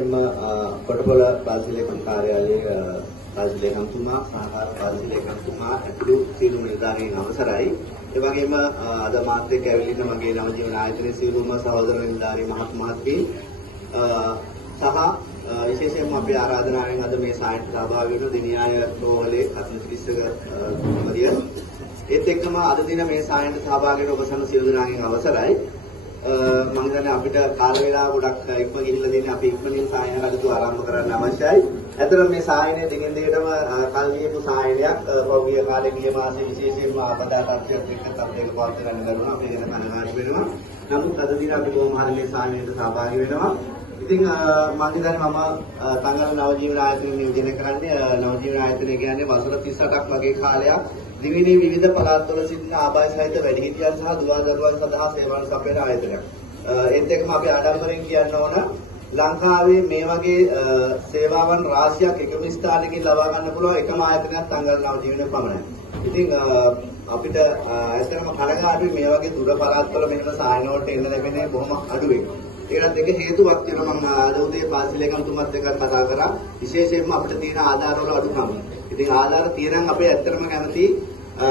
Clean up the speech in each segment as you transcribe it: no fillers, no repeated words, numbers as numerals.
විශේෂයෙන්ම කොටපොළ පාසල් ලේකම් කාර්යාලයේ පාසල් ලේකම්තුමා සහකාර පාසල් ලේකම්තුමා ඇතුළු සියලුම නිලධාරීන් අවසරයි. ඒ වගේම අද මාත් එක්ක ඇවිල්ලා මගේ නවජීවන ආයතනයේ සියලුම සහෝදර නිලධාරී මහත්මයාත්මීන් සහ විශේෂයෙන්ම අපි ආරාධනාවෙන් අද මේ සායන්ට සහභාගී වෙන දිනියාය රෝහලේ කතුන් චිකිත්සක තුමරිය ඒත් එක්කම අද දින මේ සායන්ට සහභාගී වෙන ඔබ සම්ම සියලු දෙනාගෙන් අවසරයි. මම හිතන්නේ අපිට කාල වේලාව ගොඩක් ඉක්ම ගිහිල්ලා දෙන්නේ අපි ඉක්මනින් සායන කටයුතු ආරම්භ කරන්න අවශ්‍යයි. ඇත්තටම මේ සායනයේ දිගින් දිගටම කල් ගියපු සායනයක් පෞද්ගලික කාලේ ගිය මාසේ විශේෂයෙන්ම ආපදා තත්ත්වයක් එක්ක තත්ත්වයක පවත් ගන්න ගන්නවා. අපි ගැන කනගාටු වෙනවා. නමුත් අද දින අපි කොහොම හරි මේ සායනයට සහභාගී වෙනවා. ඉතින් මම හිතන්නේ මම තංගල නවජීවන ආයතනය නියෝජනය කරන්නේ නවජීවන ආයතනය කියන්නේ වසර 38ක් වගේ කාලයක් දිවිනේ විවිධ පළාත්වල සිටින ආබාධ සහිත වැඩිහිටියන් සහ දුවා දරුවන් සඳහා සේවාවන් සපයන ආයතනයක්. ඒත් එක්කම අපි ආඩම්බරෙන් කියන්න ඕන ලංකාවේ මේ වගේ සේවාවන් රාශියක් එකම ස්ථානයකින් ලබා ගන්න පුළුවන් එකම ආයතනයක් තංගල නවජීවන පමණයි. ඉතින් අපිට ඇත්තටම කනගාටුයි මේ වගේ දුර පළාත්වල මෙහෙම සායන වලට එන්න ලැබෙන්නේ බොහොම අඩුයි. ඒකට දෙක හේතුවක් තියෙනවා. මම අද උදේ පාසල් ලේකම්තුමත් එක්ක කතා කරා. විශේෂයෙන්ම අපිට තියෙන ආධාර වල අඩුකම. ඉතින් ආධාර තියෙනනම් අපේ ඇත්තටම කැමති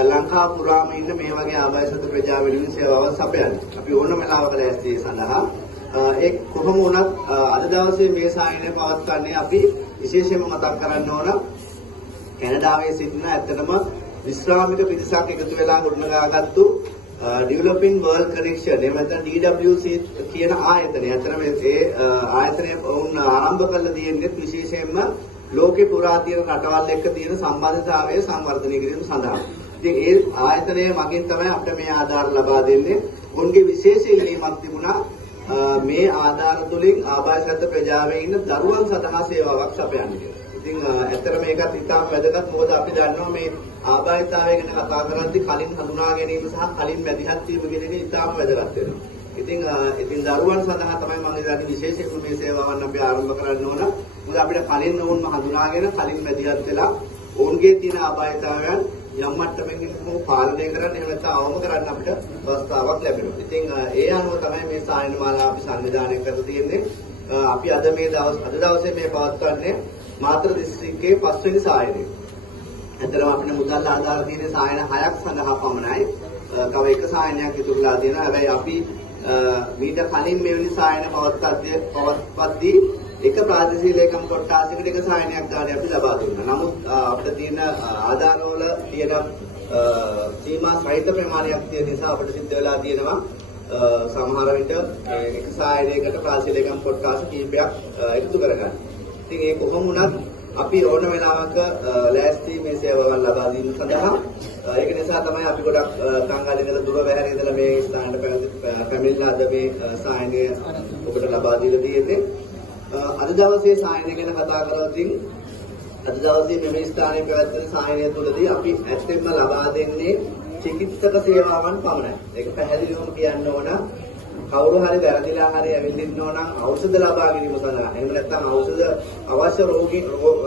ලංකාව පුරාම ඉන්න මේ වගේ ආබාධිත ප්‍රජා වෙනුවෙන් සේවාවන් සපයන්න. අපි ඕනම වෙලාවක ලෑස්ති සඳහා ඒ කොහොම වුණත් අද දවසේ මේ සායනය පවත්වන්නේ අපි විශේෂයෙන්ම මතක් කරන්න ඕන කැනඩාවේ සිටින ඇත්තටම විශ්‍රාමික පිරිසක් එකතු වෙලා ගොඩනගාගත්තු Developing World Connection එහෙම නැත්නම් DWC කියන ආයතනය. ඇත්තටම මේ ආයතනය වුණ ආරම්භ කළ තියෙන්නේ විශේෂයෙන්ම ලෝකේ පුරා තියෙන රටවල් එක්ක තියෙන සම්බන්ධතාවය සංවර්ධනය කිරීම සඳහා. ඉතින් ඒ ආයතනය මගින් තමයි අපිට මේ ආධාර ලබා දෙන්නේ. උන්ගේ විශේෂ ඉල්ලීමක් තිබුණා මේ ආධාර තුලින් ආබාධගත ප්‍රජාවේ ඉන්න දරුවන් සඳහා සේවාවක් සපයන්න කියලා. ඉතින් ඇත්තටම මේකත් ඉතාම වැදගත්. මොකද අපි දන්නවා මේ ආබාධිතතාවය ගැන කතා කරද්දී කලින් හඳුනා ගැනීම සහ කලින් මැදිහත් වීම කියන එක ඉතාම වැදගත් වෙනවා. ඉතින් දරුවන් සඳහා තමයි මම හිතන්නේ විශේෂයෙන්ම මේ සේවාවන් අපි ආරම්භ කරන්න ඕන. මොකද අපිට කලින් ඔවුන්ව හඳුනාගෙන කලින් මැදිහත් වෙලා ඔවුන්ගේ තියෙන ආබාධිතතාවයන් යම් මට්ටමකින් කොහොම පාලනය කරන්න එහෙම නැත්නම් අවම කරන්න අපිට අවස්ථාවක් ලැබෙනවා. ඉතින් ඒ අනුව තමයි මේ සායන මාලාව අපි සංවිධානය කරලා තියෙන්නේ. අපි අද දවසේ මේ පවත්වන්නේ මාතර දිස්ත්‍රික්කයේ 5 වෙනි සායනය. ඇත්තටම අපිට මුදල් ආධාර තියෙන සායන 6ක් සඳහා පමණයි. තව එක සායනයක් ඉතුරුලා තියෙනවා. හැබැයි අපි මීට කලින් මෙවැනි සායන පවත්වද්දී එක ප්‍රාදේශීය ලේකම් කොට්ටාසයකට එක සායනයක් ගන්න අපි ලබා දුන්නා. නමුත් අපිට තියෙන ආධාරවල තියෙන සීමා සහිත ප්‍රමාණයක් තියෙන නිසා අපිට සිද්ධ වෙලා තියෙනවා සමහර විට එක සායනයකට ප්‍රාදේශීය ලේකම් කොට්ටාස කීපයක් එකතු කරගන්න. ඉතින් ඒ කොහොම වුණත් අපි ඕන වෙලාවක ලෑස්ති මේ සේවාවන් ලබා දීම සඳහා ඒක නිසා තමයි අපි ගොඩක් තංගාලේ ඉඳලා දුර බැහැර ඉඳලා මේ ස්ථානට පැමිණලා අද මේ සායනය ඔබට ලබා දීලා තියෙන්නේ. අද දවසේ සායනය ගැන කතා කරද්දී අද දවසේ මේ ස්ථානයේ පැවැත්වෙන සායනය තුළදී අපි ඇත්තෙන්ම ලබා දෙන්නේ චිකිත්සක සේවාවන් පමණයි. ඒක පැහැදිලිවම කියන්න ඕන. කවුරු හරි වැරදිලා හරි ඇවිල්ලින්න ඕන නම් ಔಷಧ ලබා ගැනීම සඳහා එහෙම නැත්නම් ඖෂධ අවශ්‍ය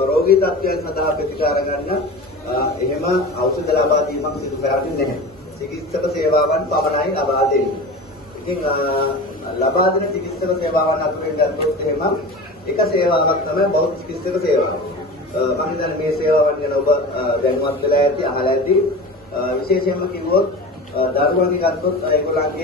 රෝගී තත්ත්වයන් සඳහා ප්‍රතිකාර ගන්න එහෙම ඖෂධ ලබා දීමක් සිදු කරන්නේ නැහැ. චිකිත්සක සේවාවන් පමණයි ලබා දෙන්නේ. ඉතින් ලබා දෙන චිකිත්සක සේවාවන් අතුරින් ගත්තොත් එහෙම එක සේවාවක් තමයි බෞද්ධ චිකිත්සක සේවාව. මම හිතන්නේ මේ සේවාවන් ගැන ඔබ දැනුවත් වෙලා ඇති අහලා ඇති. විශේෂයෙන්ම කිව්වොත් දරුවන්ගේ ගත්තොත් ඒගොල්ලන්ගේ